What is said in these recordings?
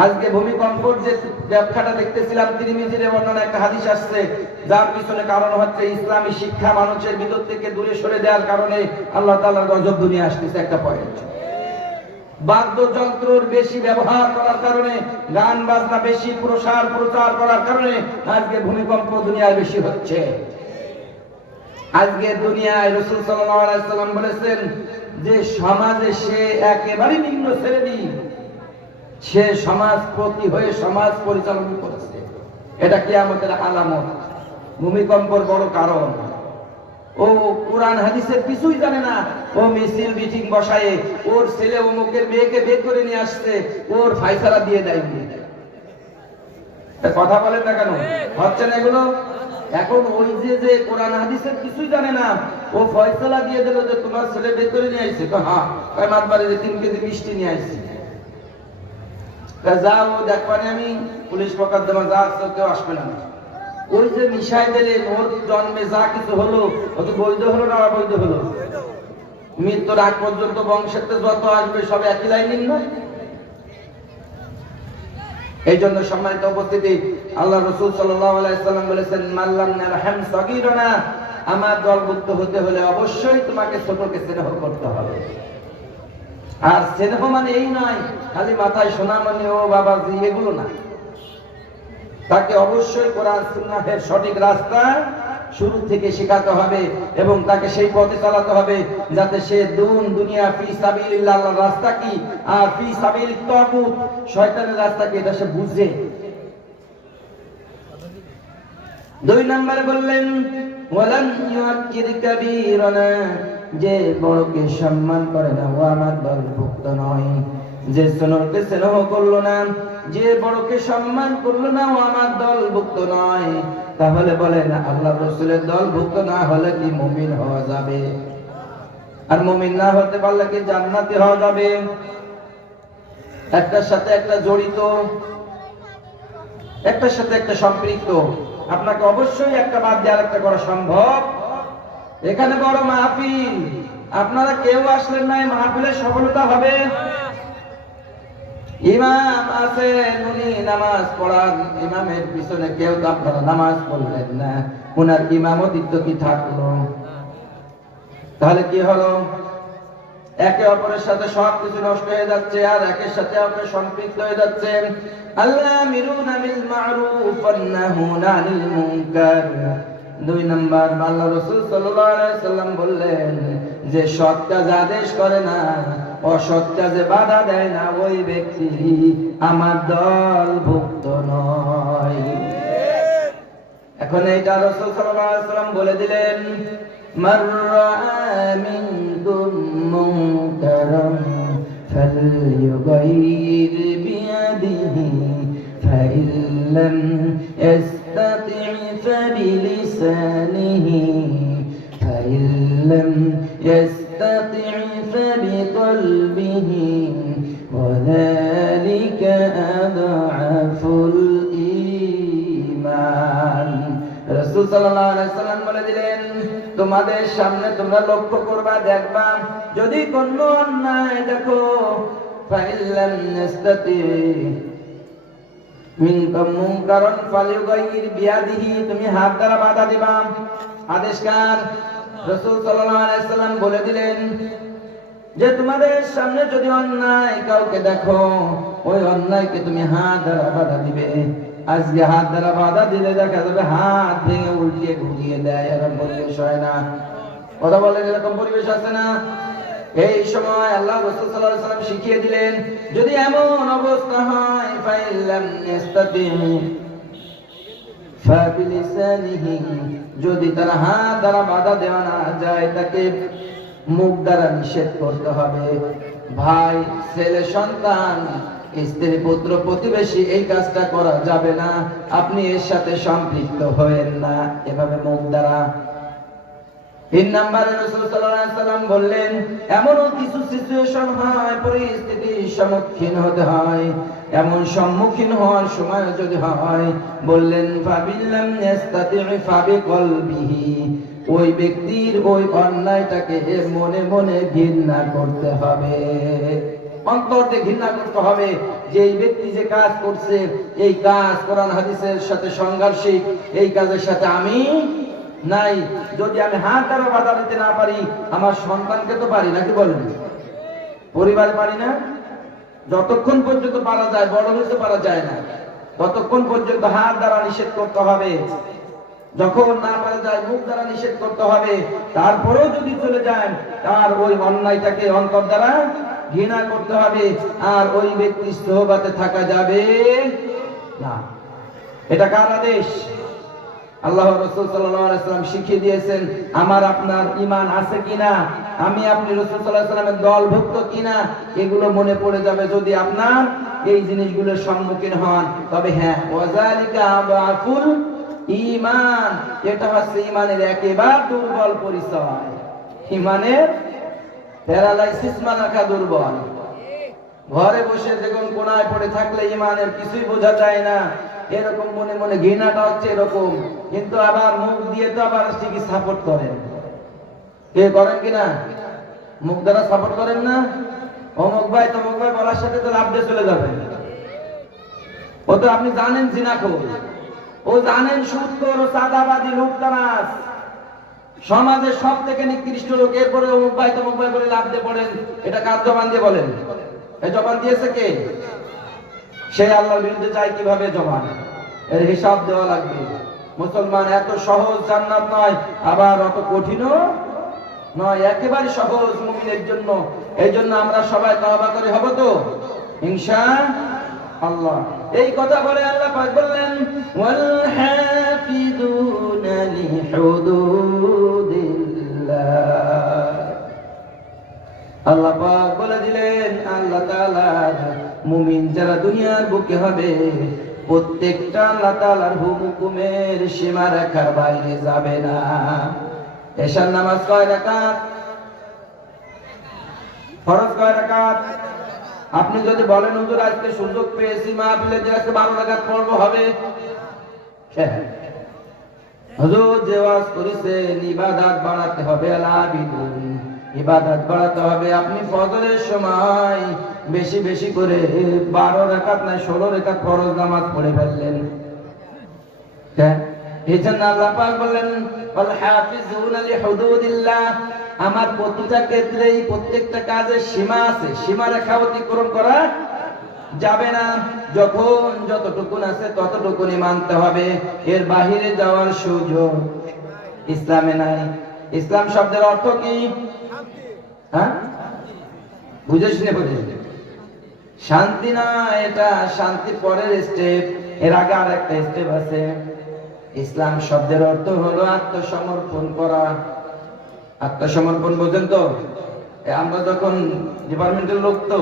আজকে ভূমিকম্পর যে ব্যাখ্যাটা দেখতেছিলাম, তিরমিজির বর্ণনা একটা হাদিস আসছে, যার পিছনে কারণ হচ্ছে ইসলামী শিক্ষা মানুষের ভিতর থেকে দূরে সরে দেওয়ার কারণে আল্লাহ তাআলার গজব দুনিয়া আসতেছে। একটা পয়েন্ট, বাদ্যযন্ত্রের বেশি ব্যবহার করার কারণে, গান বাজনা বেশি প্রচার করার কারণে আজকে ভূমিকম্প দুনিয়ায় বেশি হচ্ছে। আজকে দুনিয়ায় রাসূল সাল্লাল্লাহু আলাইহি সাল্লাম বলেছেন যে সমাজে সে একেবারে নিম্ন শ্রেণী, সে সমাজপতি হয়ে সমাজ পরিচালনা করছে। এটা কিয়ামতের আলামত, ভূমিকম্পর বড় কারণ। ও কোরআন হাদিসের কিছুই জানে না, ও মিছিল মিটিং বসায় ওর ছেলে অমুকের মেয়েকে বের করে নিয়ে আসছে, ওর ফায়সালা দিয়ে দেয়। কথা বলেন না কেন? হচ্ছে না এগুলো? এখন ওই যে কোরআন হাদিসের কিছুই জানে না, ও ফয়সালা দিয়ে দিল যে তোমার ছেলে বের করে নিয়ে আসছে। হ্যাঁ, মাতবারে যে 3 কেজি মিষ্টি নিয়ে আসছে, যাও দেখবানি আমি পুলিশ মোকদ্দমা যা আছে কেউ আসবে না। ওই যে মিশাই দিলে ওর জন্মে যা কিছু হলো, ও তো বৈধ হলো না অবৈধ হলো? মৃত্যুর আগ পর্যন্ত বংশের যত আসবে সব একই লাইনের নয়। এই জন্য সম্মানিত উপস্থিতি, আল্লাহ রাসূল সাল্লাল্লাহু আলাইহি সাল্লাম বলেছেন, মাল্লাম নারহাম সগীরানা, আমার দলভুক্ত হতে হলে অবশ্যই তোমাকে ছোটকে স্নেহ করতে হবে। আর স্নেহ মানে এই নয় খালি মাথায় সোনা মানে ও বাবাজি, এগুলো না। তাকে অবশ্যই কোরআন সুন্নাহের সঠিক রাস্তা শুরু থেকে শেখাতে হবে এবং তাকে সেই পথে চালাতে হবে যাতে সে দুনিয়া ফি সাবিলিল্লাহ, আল্লাহর রাস্তা কি আর ফি সাবিলিত তাগুত শয়তানের রাস্তা কি, এটা সে বুঝে। 2 নম্বরে বললেন ওয়ালান ইউআক্কির কাবীরানা, যে বড়কে সম্মান করে না ও আমার দলভুক্ত নয়। যে ছোটকে স্নেহ করলো না, যে বড়কে সম্মান করলো না ও আমার দলভুক্ত নয়। তাহলে বলেন আল্লাহ রাসূলের দলভুক্ত না হলে কি মুমিন হওয়া যাবে? আর মুমিন না হতে পারলে কি জান্নাতি হওয়া যাবে? একটার সাথে একটা জড়িত, একটার সাথে একটা সম্পৃক্ত। আপনাকে অবশ্যই একটা বাদ দিয়ে আরেকটা করা সম্ভব। এখানে বড় মাহফিল, আপনারা কেউ আসলেন না, মাহফিলের সফলতা হবে। ইমাম আছেন, উনি নামাজ পড়ান, ইমামের পিছনে কেউ তো আপনারা নামাজ পড়লেন না, উনার ইমামতিত্ব কি থাকলো? তাহলে কি হলো? একে অপরের সাথে সবকিছু নষ্ট হয়ে যাচ্ছে আর একের সাথে অপরে সম্পৃক্ত হয়ে যাচ্ছে। আল-আমিরুনা বিল মা'রুফ ওয়ান নাহুনা আনিল মুনকার। 2 নম্বর, আল্লাহ রাসূল সাল্লাল্লাহু আলাইহি সাল্লাম বললেন যে সৎ কাজ আদেশ করে না, অসৎ কাজে বাধা দেয় না, ওই ব্যক্তি আমার দলভুক্ত নয়। এখন এইটা রাসূল সাল্লাল্লাহু আলাইহি সাল্লাম বলে দিলেন, মান রাআ মিনকুম মুনকারান ফালইয়ুগাইয়ির বিয়াদিহি ফাইন লাম ইস্তাতি' ফাবিলিসানিহি ফাইন লাম ইস্তাতি' ফাবিকলবিহি ওয়াযালিকা আদআফুল ঈমান। রাসূল সাল্লাল্লাহু আলাইহি সাল্লাম বলে দিলেন, তোমাদের সামনে তোমরা লক্ষ্য করবা, দেখবা যদি কোন অন্যায় দেখো, ফাইল্লাম নাস্তাতি মিনকুম মুনকারান ফালিয়ুগাইয়ির বিয়াদিহি, তুমি হাত দ্বারা বাধা দিবা। আদেশকার রাসূল সাল্লাল্লাহু আলাইহি সাল্লাম বলে দিলেন যে তোমাদের সামনে যদি অন্যায় কাউকে দেখো, ওই অন্যায়কে তুমি হাত দ্বারা বাধা দিবে। আজকে হাত দ্বারা বাধা দিলে দেখা যাবে হাত ভেঙে উল্টিয়ে ঘুরিয়ে দেয়, এরকম পরিবেশ হয় না? কথা বলেন, এরকম পরিবেশ আছে না? এই সময় আল্লাহ রাসূল সাল্লাল্লাহু আলাইহি সাল্লাম শিখিয়ে দিলেন, যদি এমন অবস্থা হয় ফাইল্লাম ইস্তাতি ফাবিলিসানিহি, যদি তার হাত দ্বারা বাধা দেওয়া না যায়, তাকে মুখ দ্বারা নিষেধ করতে হবে। ভাই, ছেলে, সন্তান, স্ত্রী, পুত্র, প্রতিবেশী, এই কাজটা করা যাবে না, আপনি এর সাথে সম্পৃক্ত হবেন না, এভাবে মুখ দ্বারা। 3 নম্বরে রাসূল সাল্লাল্লাহু আলাইহি সাল্লাম বললেন, এমনও কিছু সিচুয়েশন হয়, পরিস্থিতির সম্মুখীন হতে হয়, এমন সম্মুখীন হওয়ার সময় যদি হয়, বললেন ফাবিল্লাম ইস্তাতি' ফাবিকলবিহি, ওই ব্যক্তির ওই অন্যায়টাকে মনে মনে ঘৃণা করতে হবে। অন্তর দিয়ে ঘৃণা করতে হবে যে এই ব্যক্তি যে কাজ করছে এই কাজ কোরআন হাদিসের সাথে সাংঘর্ষিক, এই কাজের সাথে আমি নাই। যদি আমি হাত দ্বারা বাধা দিতে না পারি, আমার সন্তানকে তো পারি, নাকি বলেন? পরিবারে পারি না? যতক্ষণ পর্যন্ত পারা যায়, বড় হতে পারা যায় না, ততক্ষণ পর্যন্ত হাত দ্বারা নিষেধ করতে হবে। যখন না পারা যায়, মুখ দ্বারা নিষেধ করতে হবে। তারপরেও যদি চলে যায়, তার ওই অন্যায়টাকে অন্তর দ্বারা ঘৃণা করতে হবে, আর ওই ব্যক্তির সোহবতে থাকা যাবে না। এটা কার আদেশ? আল্লাহ রাসূল সাল্লাল্লাহু আলাইহি ওয়াসাল্লাম শিখিয়ে দিয়েছেন আমার আপনার ঈমান আছে কিনা, আমি আপনি রাসূল সাল্লাল্লাহু আলাইহি ওয়াসাল্লামের দলভুক্ত কিনা, এগুলো মনে পড়ে যাবে যদি আপনার এই জিনিসগুলোর সম্মুখীন হন। তবে হ্যাঁ, ওয়াযালিকা আযাফুল ঈমান, এটা হচ্ছে ঈমানের একেবারে দুর্বল পরিচয়। ঈমানের প্যারালাইসিস মানাকা দুর্বল। ঘরে বসে দেখুন কোনায় পড়ে থাকলে ঈমানের কিছুই বোঝা যায় না, এরকম মনে মনে ঘৃণাটা হচ্ছে এরকম, কিন্তু আবার মুখ দিয়ে তো আবার ঠিকই সাপোর্ট করেন। কে করেন কিনা? মুখ দ্বারা সাপোর্ট করেন না? অমুক ভাই তমুক ভাই বলার সাথে তো লাভ দিয়ে চলে যাবেন। ও তো আপনি জানেন জিনাখোর, ও জানেন সুদখোর, ও চাঁদাবাদী, লুটতরাজ, সমাজের সব থেকে নিকৃষ্ট লোক। এরপরে অমুক ভাই তমুক ভাই বলে লাভ দিয়ে পড়েন। এটা কার জবান দিয়ে বলেন? এই জবান দিয়েছে কে? সে আল্লাহর বিরুদ্ধে যায় কিভাবে জবান? এর হিসাব দেওয়া লাগবে। মুসলমান এত সহজ জান্নাত নয়, আবার অত কঠিনও নয়, একেবারে সহজ মুমিনের জন্য। এই জন্য আমরা সবাই তওবা করে হব তো ইনশাআল্লাহ। এই কথা বলে আল্লাহ পাক বললেন ওয়াল হাফিযুনা লিহুদুদিল্লাহ। আল্লাহ পাক বলে দিলেন আল্লাহ তাআলা মুমিন যারা দুনিয়ার বুকে হবে প্রত্যেকটা আল্লাহ তাআলার হুকুমের সীমা রেখার বাইরে যাবে না। এশার নামাজ কয় রাকাত? ফরজ কয় রাকাত? আপনি যদি বলেন হুজুর আজকে সুযোগ পেয়েছি মাহফিলে যে আজকে 12 রাকাত পড়ব, হবে? হুজুর যে ওয়াজ করেছেন ইবাদত বাড়াতে হবে, আলাবিদুন ইবাদত বাড়াতে হবে। আপনি ফজরের সময় বেশি বেশি করে 12 রাকাত না 16 রাকাত ফরজ নামাজ পড়ে ফেললেন। এই জন্য আল্লাহ পাক বললেন ওয়াল হাফিজুনা লিহুদুদিল্লাহ। আমার প্রতিটা ক্ষেত্রেই প্রত্যেকটা কাজের সীমা আছে, সীমা রেখা অতিক্রম করা যাবে না। যখন যতটুকুন আছে ততটুকুনি মানতে হবে, এর বাহিরে যাওয়ার সুযোগ ইসলামে নাই। ইসলাম শব্দের অর্থ কি? হ্যাঁ, বুঝে শুনে বুঝে। শান্তি না, এটা শান্তি পরের স্টেপ, এর আগে আর একটা স্টেপ আছে। ইসলাম শব্দের অর্থ হলো আত্মসমর্পণ করা। আত্মসমর্পণ বোঝেন তো? আমরা যখন ডিপার্টমেন্টের লোক তো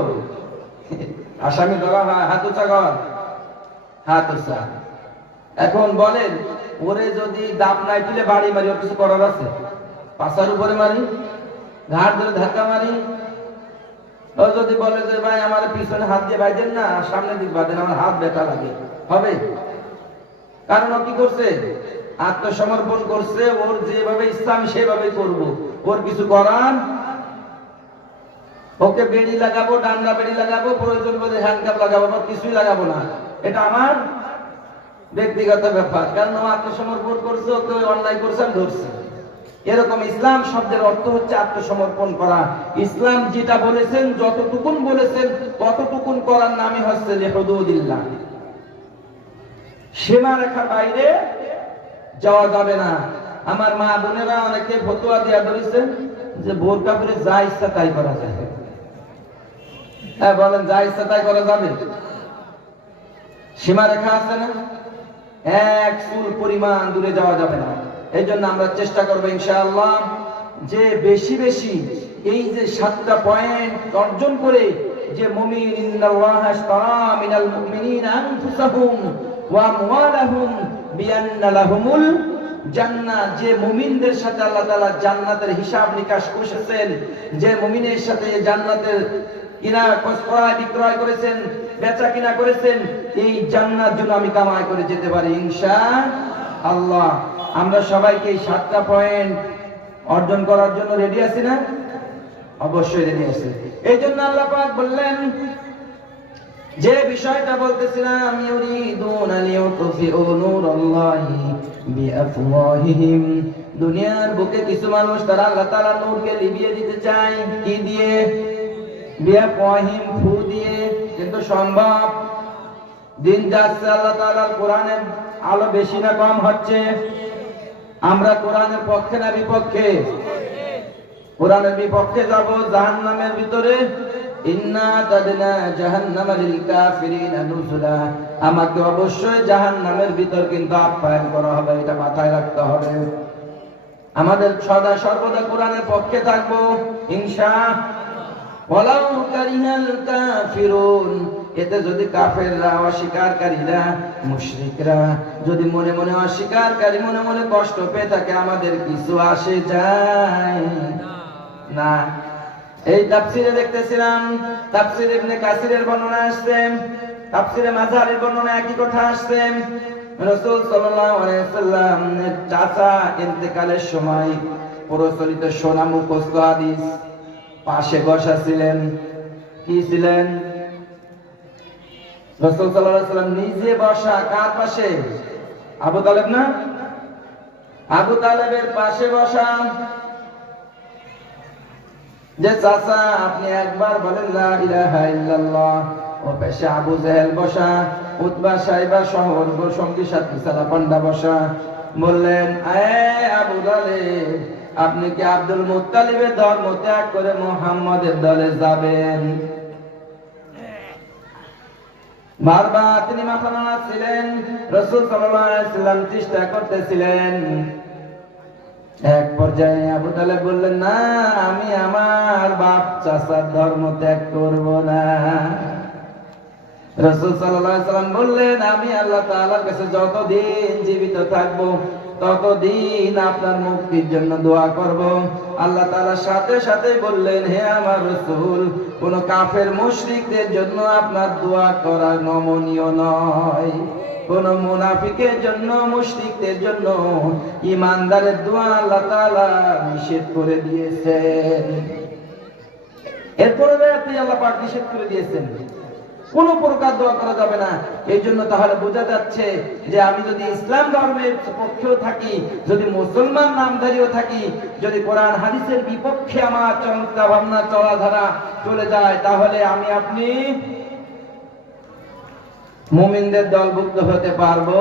আসামি ধরা হয়, হাত উঁচা কর, হাত উঁচা। এখন বলেন ওরে যদি দাপ নাই তুলে বাড়ি মারি, ওর কিছু করার আছে? পাশার উপরে মারি, ঘাট ধরে ধাক্কা মারি। ও যদি বলে যে ভাই আমার পিছনে হাত দিয়ে বাইদেন না, সামনে দিক বাঁধেন, আমার হাত ব্যথা লাগে, হবে? কারণ ও কি করছে? আত্মসমর্পণ করছে। ওর যেভাবে ইসলাম সেভাবে করব, ওর কিছু করার। ওকে বেড়ি লাগাবো, ডান্ডা বেড়ি লাগাবো, প্রয়োজন বোধে হ্যান্ডকাপ লাগাবো, বা কিছুই লাগাবো না, এটা আমার ব্যক্তিগত ব্যাপার। কারণ ও আত্মসমর্পণ করছে, ওকে অন্যায় করছে আমি ধরছে। এরকম ইসলাম শব্দের অর্থ হচ্ছে আত্মসমর্পণ করা। ইসলাম যেটা বলেছেন, যতটুকুন বলেছেন ততটুকুন করার নামই হচ্ছে লিহুদুদিল্লাহ। সীমা রেখার বাইরে যাওয়া যাবে না। আমার মা বোনেরা অনেকে ফতোয়া দিয়া ধরেছেন যে বোরকা পরে যা ইচ্ছা তাই করা যায়। হ্যাঁ বলেন, যা ইচ্ছা তাই করা যাবে? সীমা রেখা আছে না? এক চুল পরিমাণ দূরে যাওয়া যাবে না। এই জন্য আমরা চেষ্টা করবো ইনশাআল্লাহ যে বেশি বেশি এই যে 7টা পয়েন্ট অর্জন করে, যে মুমিন ইন্নাল্লাহা আশতারা মিনাল মুমিনিনা আনফুসাহুম ওয়া আমওয়ালাহুম বিআন্না লাহুমুল জান্নাহ, যে মুমিনদের সাথে আল্লাহ তাআলা জান্নাতের হিসাব নিকাশ করেছেন, যে মুমিনের সাথে জান্নাতের কিনা ক্রয় বিক্রয় করেছেন, বেচা কিনা করেছেন, এই জান্নাত যেন আমি কামাই করে যেতে পারি ইনশাআল্লাহ। আমরা সবাইকে এই 7টা পয়েন্ট অর্জন করার জন্য রেডি আছি না? অবশ্যই রেডি আছে। এই জন্য আল্লাহ পাক বললেন, যে বিষয়টা বলতেছিলাম, ইউরিদুনা লিইউতফিউ নূরাল্লাহি বিআফওয়াহিহিম, দুনিয়ার বুকে কিছু মানুষ তারা আল্লাহ তাআলার নূরকে লিভিয়ে দিতে চায় কি দিয়ে? বিআফওয়াহিম, ফু দিয়ে। কিন্তু সম্ভব? দিন যাচ্ছে, আল্লাহ তাআলার কোরআনের আলো বেশি না কম হচ্ছে? আমরা কোরআনের পক্ষে না বিপক্ষে? কোরআনের বিপক্ষে যাব জাহান্নামের ভিতরে। ইন্না তাদনা জাহান্নামা লিল কাফিরিনা নুজুলা, আমাকে অবশ্যই জাহান্নামের ভিতর কিন্তু আপ্যায়ন করা হবে, এটা মাথায় রাখতে হবে। আমাদের সদা সর্বদা কোরআনের পক্ষে থাকবো ইনশাআল্লাহ। ওয়ালাউ কারিহাল কাফিরুন, এতে যদি কাফেররা, অস্বীকারীরা, মুশরিকরা যদি মনে মনে অস্বীকারী মনে মনে কষ্ট পেয়ে থাকে, আমাদের কিছু আসে যায় না। এই তাফসিরে দেখতেছিলাম, তাফসির ইবনে কাসিরের বর্ণনা আসছে, তাফসিরে মাযহারির বর্ণনা একই কথা আসছে। রাসূল সাল্লাল্লাহু আলাইহি ওয়াসাল্লাম চাচা ইন্তেকালের সময় প্রচলিত শোনা মুখস্থ হাদিস পাশে বসা ছিলেন। কি ছিলেন? রাসূল সাল্লাল্লাহু আলাইহি ওয়াসাল্লাম নিজে বসা। কার পাশে? আবু তালেব না? আবু তালেবের পাশে বসা। যে চাচা আপনি একবার বলেন লা ইলাহা ইল্লাল্লাহ, ও পাশে আবু জাহেল বসা, উতবা সাইবা শহর সঙ্গী সাথী সারা পান্ডা বসা। বললেন, আবু তালেব, আপনি কি আব্দুল মুত্তালিবের ধর্ম ত্যাগ করে মুহাম্মাদের দলে যাবেন? বারবার তিনি মাথা নাড়াচ্ছিলেন। রাসূল সাল্লাল্লাহু আলাইহি ওয়াসাল্লাম চেষ্টা করতেছিলেন। এক পর্যায়ে আবু তালেব বললেন, না, আমি আমার বাপ চাচার ধর্ম ত্যাগ করব না। রাসূল সাল্লাল্লাহু আলাইহি ওয়াসাল্লাম বললেন, আমি আল্লাহ তাআলার কাছে যতদিন জীবিত থাকব ততদিন আপনার মুক্তির জন্য দোয়া করব। আল্লাহ তাআলা সাথে সাথে বললেন, হে আমার রাসূল, কোন কাফের মুশরিকদের জন্য আপনার দোয়া করা নমনীয় নয়। কোন মুনাফিকের জন্য, মুশরিকদের জন্য ঈমানদারের দোয়া আল্লাহ তাআলা নিষেধ করে দিয়েছেন। এরপরে আল্লাহ পাক নিষেধ করে দিয়েছেন, কোন প্রকার দোয়া করা যাবে না। এই জন্য তাহলে বোঝা যাচ্ছে যে আমি যদি ইসলাম ধর্মের পক্ষেও থাকি, যদি মুসলমান নামধারীও থাকি, যদি কোরআন হাদিসের বিপক্ষে আমার চিন্তা ভাবনা চলাধারা চলে যায়, তাহলে আমি আপনি মুমিনদের দলভুক্ত হতে পারবো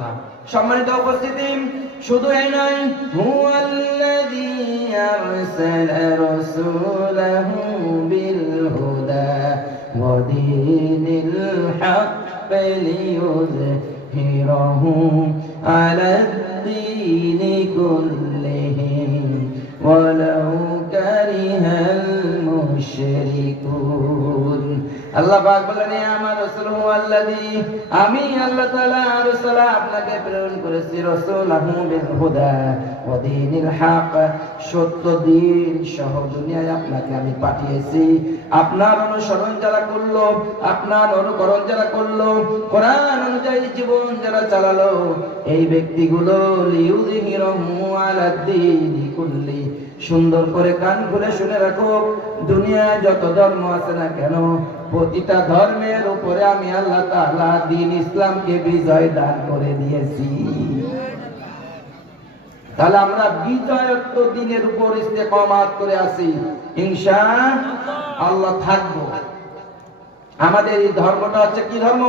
না। সম্মানিত উপস্থিতি, শুধু এই নয়, হুয়াল্লাযী আরসালা রাসূলাহু বিল হুদা ওয়া দীনিল হাক্কি লিইয়ুযহিরাহু আলাদ-দীনি কুল্লিহি ওয়ালাউ কারিহাল মুশরিকুন। আল্লাহ পাক বলেন, আমার রাসূল হুয়াল্লাযী, আমি আল্লাহ তাআলা আরসালা, আপনাকে প্রেরণ করেছি, রাসূলাহু বিল হুদা ওয়া দীনিল হক, সত্য দিন সহ দুনিয়ায় আপনাকে আমি পাঠিয়েছি। আপনার অনুসরণ যারা করলো, আপনার অনুকরণ যারা করলো, কোরআন অনুযায়ী জীবন যারা চালালো, এই ব্যক্তিগুলো লিইয়ুযহিরাহু আলাদ-দীনি কুল্লি, সুন্দর করে কান খুলে শুনে রাখো, দুনিয়ায় যত ধর্ম আছে না কেন, প্রতিটা ধর্মের উপরে আমি আল্লাহ তাআলা দ্বীন ইসলামকে বিজয় দান করে দিয়েছি। তাহলে আমরা বিজয়ত্ব দ্বীনের উপর ইস্তেকামাত করে আছি, ইনশাআল্লাহ থাকবো। আমাদের এই ধর্মটা হচ্ছে কি ধর্ম?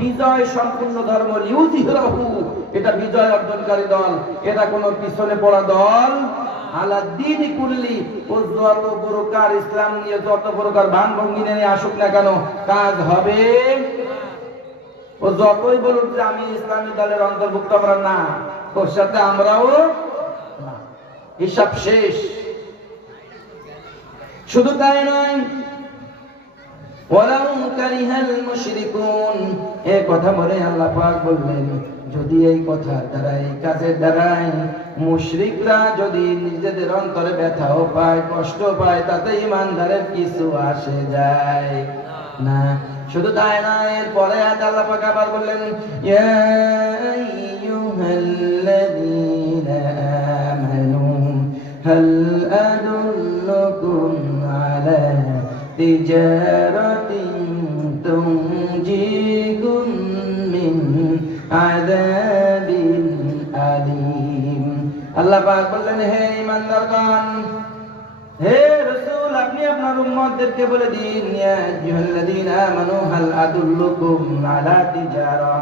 বিজয় সম্পূর্ণ ধর্ম। লিইয়ুযহিরাহু, এটা বিজয় অর্জনকারী দল, এটা কোনো পিছনে পড়া দল আলাদ-দীনি কুল্লি। ও যত প্রকার ইসলাম নিয়ে যত প্রকার ভাঙভঙ্গি নিয়ে আসুক না কেন, কাজ হবে। ও যতই বলুক যে আমি ইসলামী দলের অন্তর্ভুক্ত, আমরা না, ওর সাথে আমরাও না, হিসাব শেষ। শুধু তাই নয়, ওয়ালাউ কারিহাল মুশরিকুন, এই কথা বলে আল্লাহ পাক বললেন, যদি এই কথার দ্বারা, এই কাজের দ্বারাই মুশরিকরা যদি নিজেদের অন্তরে ব্যথাও পায়, কষ্ট পায়, তাতে ঈমানদারের কিছু আসে যায় না। শুধু তাই না, এরপরে আল্লাহ পাক আবার বললেন, ইয়া আইয়ুহাল্লাযীনা আমানু হাল আদুল্লুকুম তিজারাতিন তুনজিকুম মিন আযাবিন আলীম। আল্লাহ পাক বললেন, হে ঈমানদারগণ, হে রাসূল, আপনি আপনার উম্মতদেরকে বলে দিন, ইয়া আইয়ুহাল্লাযীনা আমানু হাল আদুল্লুকুম আলা তিজারা।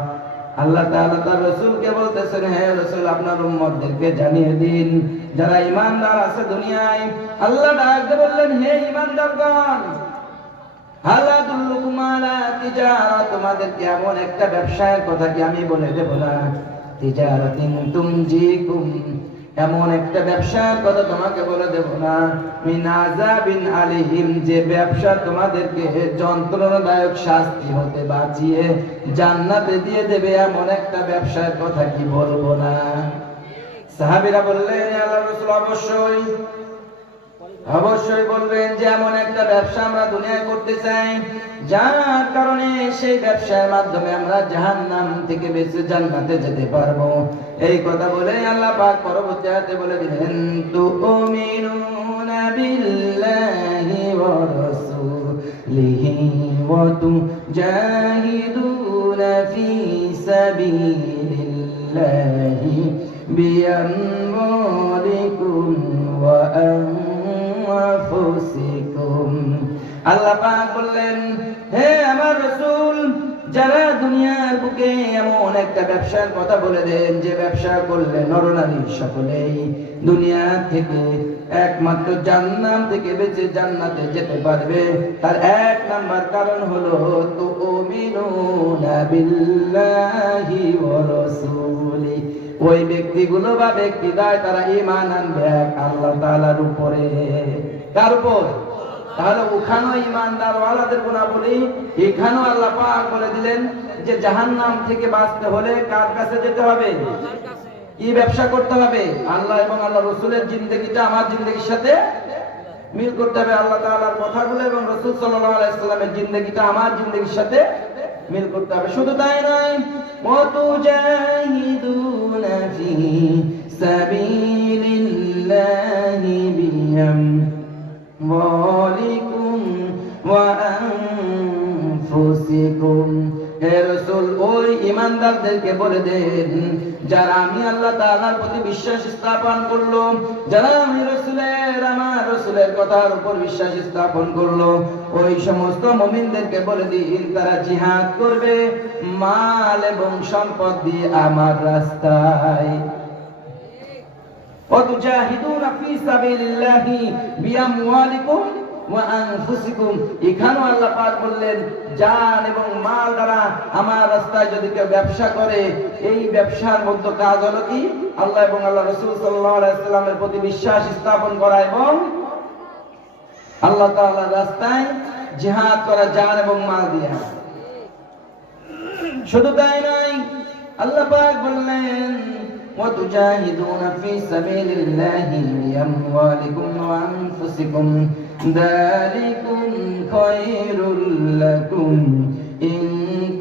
আল্লাহ তাআলা তার রাসূলকে বলতেছেন, হে রাসূল, আপনার উম্মতদেরকে জানিয়ে দিন, যারা ঈমানদার আছে দুনিয়ায়। আল্লাহ ডাকতে বললেন, হে ঈমানদারগণ, হাল আদুল্লুকুম আলা তিজারা, তোমাদেরকে এমন একটা ব্যবসার কথা কি আমি বলে দেব না? তিজারাতিন তুনজিকুম, এমন একটা ব্যবসার কথা তোমাকে বলে দেব না, মিন আযাবিন আলীম, যে ব্যবসা তোমাদেরকে যন্ত্রণাদায়ক শাস্তি হতে বাঁচিয়ে জান্নাতে দিয়ে দেবে, এমন একটা ব্যবসার কথা কি বলবো না? সাহাবীরা বললেন, আল্লাহর রাসূল, অবশ্যই অবশ্যই বলবেন যে এমন একটা ব্যবসা আমরা দুনিয়ায় করতে চাই, যার কারণে সেই ব্যবসার মাধ্যমে আমরা জাহান্নাম থেকে বেঁচে জান্নাতে যেতে পারবো। এই কথা বলে আল্লাহ পাক পরবর্তী আয়াতে বলে দিলেন, তুমিনুনা বিল্লাহি ওয়া রাসূলিহি ওয়া তুজাহিদুনা ফি সাবিলিল্লাহি বিআমওয়ালিকুম ওয়া আনফুসিকুম। আল্লাহ পাক বললেন, হে আমার রাসূল, যারা দুনিয়ার বুকে এমন একটা ব্যবসার কথা বলে দেন, যে ব্যবসা করলে নরনারী সকলেই দুনিয়া থেকে একমাত্র জান্নাত থেকে বেঁচে জান্নাতে যেতে পারবে, তার এক নাম্বার কারণ হলো তুমিনুনা বিল্লাহি ওয়া রাসূলি। ওই ব্যক্তিগুলো বা ব্যক্তিদ্বয় তারা ঈমান আনবে আল্লাহ তাআলার উপরে। তার উপর তাহলে ওখানেও ঈমানদার ওয়ালাদের গুনাহ বলি, এখানেও আল্লাহ পাক বলে দিলেন যে জাহান্নাম থেকে বাঁচতে হলে কার কাছে যেতে হবে? কি ব্যবসা করতে হবে? আল্লাহ এবং আল্লাহ রাসূলের জিন্দেগিটা আমার জিন্দেগির সাথে মিল করতে হবে। আল্লাহ তাআলার কথাগুলো এবং রাসূল সাল্লাল্লাহু আলাইহি ওয়াসাল্লামের জিন্দেগিটা আমার জিন্দেগির সাথে মিল করতে হবে। শুধু তাই নয়, ওয়াতুজাহিদুনা ফি সাবিলিল্লাহি বিআমওয়ালিকুম ওয়া আনফুসিকুম। হে রাসূল, ওই ঈমানদারদেরকে বলে দেন, যারা আমি আল্লাহ তাআলার প্রতি বিশ্বাস স্থাপন করলো, যারা আমার রাসূলের কথার উপর বিশ্বাস স্থাপন করলো, ওই সমস্ত মুমিনদেরকে বলে দিন, তারা জিহাদ করবে মাল এবং সম্পদ দিয়ে আমার রাস্তায়। ওয়াতুজাহিদুনা ফি সাবিলিল্লাহি বিআমওয়ালিকুম ওয়া আনফুসিকুম। এখানেও আল্লাহ পাক বললেন, জান এবং মাল দ্বারা আমার রাস্তায় যদি কেউ ব্যবসা করে, এই ব্যবসার মধ্যে কাজ হলো কি? আল্লাহ এবং আল্লাহ রাসূল সাল্লাল্লাহু আলাইহি ওয়াসাল্লামের প্রতি বিশ্বাস স্থাপন করা এবং আল্লাহ তাআলার রাস্তায় জিহাদ করা, জান এবং মাল দিয়ে। শুধু তাই নয়, আল্লাহ পাক বললেন, وتجاهدون في سبيل الله بأموالكم وأنفسكم ذلكم خير لكم إن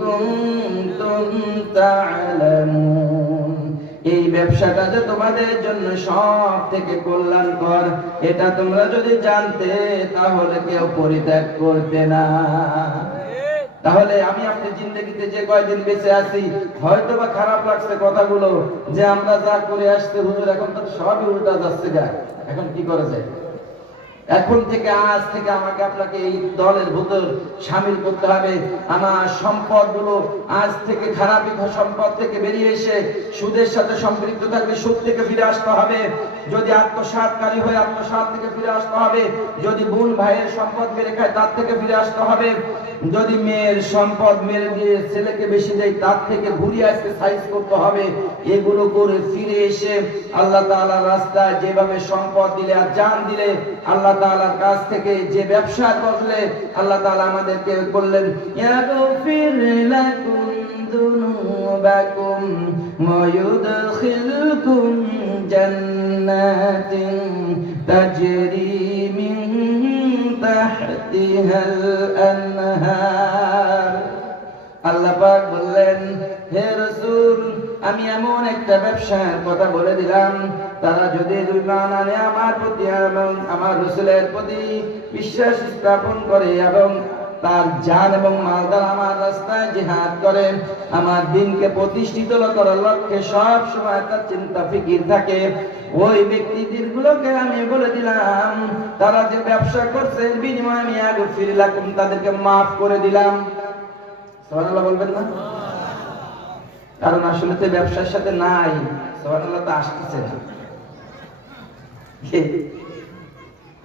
كنتم تعلمون। এই ব্যবসাটা যে তোমাদের জন্য সব থেকে কল্যাণকর, এটা তোমরা যদি জানতে, তাহলে কেউ পরিত্যাগ করতে না। তাহলে আমি আপনি জিন্দেগিতে যে কয়দিন বেঁচে আছি, হয়তো বা খারাপ লাগছে কথাগুলো, যে আমরা যা করে আসতে হুজুর এখন তো সবই উল্টা যাচ্ছে গা, এখন কি করা যায়? এখন থেকে, আজ থেকে আমাকে আপনাকে এই দলের ভিতর শামিল করতে হবে। আমার সম্পদগুলো আজ থেকে খারাপ সম্পদ থেকে বেরিয়ে এসে সুদের সাথে সম্পৃক্ত থাকবে, সুদ থেকে ফিরে আসতে হবে। যদি আত্মসাৎকারী হয়, আত্মসাৎ থেকে ফিরে আসতে হবে। যদি বোন ভাইয়ের সম্পদ মেরে খায়, তার থেকে ফিরে আসতে হবে। যদি মেয়ের সম্পদ মেরে দিয়ে ছেলেকে বেশি দেয়, তার থেকে ঘুরিয়ে আসতে সাইজ করতে হবে। এগুলো করে ফিরে এসে আল্লাহ তাআলার রাস্তায় যেভাবে সম্পদ দিলে আর জান দিলে, আল্লাহ তাআলার কাছ থেকে যে ব্যবসা করলে, আল্লাহ তাআলা আমাদেরকে বললেন, ইয়াগফির লাকুম যুনুবাকুম ওয়া ইউদখিলকুম জান্নাতিন তাজরি মিন তাহতিহাল আনহার। আল্লাহ পাক বললেন, হে রাসূল, আমি এমন একটা ব্যবসার কথা বলে দিলাম, তারা যদি ঈমান আনে আমার প্রতি এবং আমার রাসূলের প্রতি, বিশ্বাস স্থাপন করে এবং তার জান এবং মাল দ্বারা আমার রাস্তায় জিহাদ করে, আমার দিনকে প্রতিষ্ঠিত করার লক্ষ্যে সব সময় তার চিন্তা ফিকির থাকে, ওই ব্যক্তিদেরগুলোকে আমি বলে দিলাম তারা যে ব্যবসা করছে এর বিনিময়ে আমি আগফির লাকুম তাদেরকে মাফ করে দিলাম। সুবহানাল্লাহ বলবেন না? কারণ আসলে তো ব্যবসার সাথে নাই, সুবহানাল্লাহ তো আসতেছে না,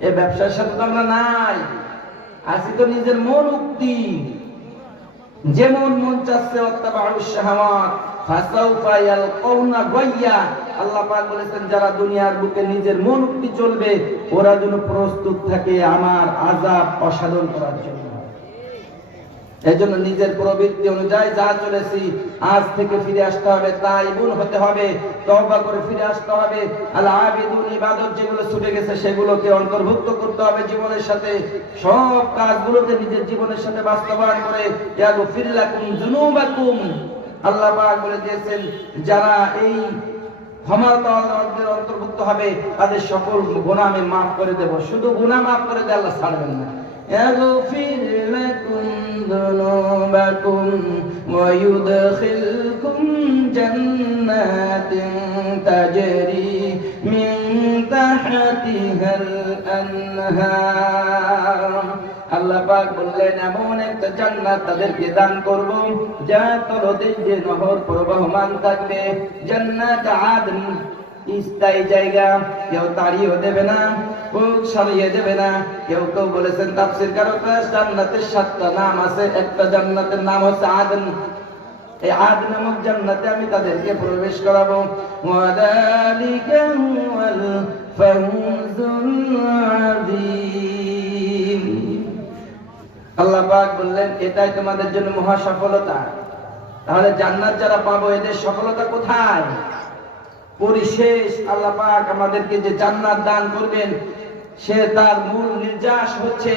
এই ব্যবসার সাথে তো আমরা নাই, আছি তো নিজের মন মুক্তি, যেমন মন চাচ্ছে অত্তাবাউশ শাহাওয়াত ফাসাউফা ইয়ালকাউনা গায়্যা। আল্লাহ পাক বলেছেন যারা দুনিয়ার বুকে নিজের মন মুক্তি চলবে ওরা যেন প্রস্তুত থাকে আমার আযাব অসাধন করার জন্য। এজন্য নিজের প্রবৃত্তি অনুযায়ী যা চলেছি আজ থেকে ফিরে আসতে হবে, তাইবুন হতে হবে, তওবা করে ফিরে আসতে হবে। আল আবিদুন ইবাদত যেগুলো ছুটে গেছে সেগুলোকে অন্তর্ভুক্ত করতে হবে জীবনের সাথে, সব কাজগুলোকে নিজের জীবনের সাথে বাস্তবায়ন করে ইয়াগফির লাকুম যুনুবাকুম। আল্লাহ পাক বলে দিয়েছেন যারা এই ক্ষমার অন্তর্ভুক্ত হবে তাদের সকল গুনাহ আমি মাফ করে দেব। শুধু গুনাহ মাফ করে দিয়ে আল্লাহ ছাড়বেন না। يغفر لكم ذنوبكم ويدخلكم جنات تجري من تحتها الأنهار। আল্লাহ পাক বললেন এমন একটা জান্নাত তাদেরকে দান করব যার তলদেশ দিয়ে নহর প্রবাহমান থাকবে। জান্নাত আদন, স্থায়ী জায়গা, কেউ তাড়িয়ে দেবে না, সারিয়ে দেবে না। কেউ কেউ বলেছেন তাফসীরকাররা জান্নাতের 7টা নাম আছে, একটা জান্নাতের নাম হচ্ছে আদন। এই আদন নামক জান্নাতে আমি তাদেরকে প্রবেশ করাবো। ওয়াদালিকা হুয়াল ফাউজুল আযীম। আল্লাহ পাক বললেন এটাই তোমাদের জন্য মহা সফলতা। তাহলে জান্নাত যারা পাবো এদের সফলতা কোথায়? পরিশেষ আল্লাহ পাক আমাদেরকে যে জান্নাত দান করবেন সে তার মূল নির্যাস হচ্ছে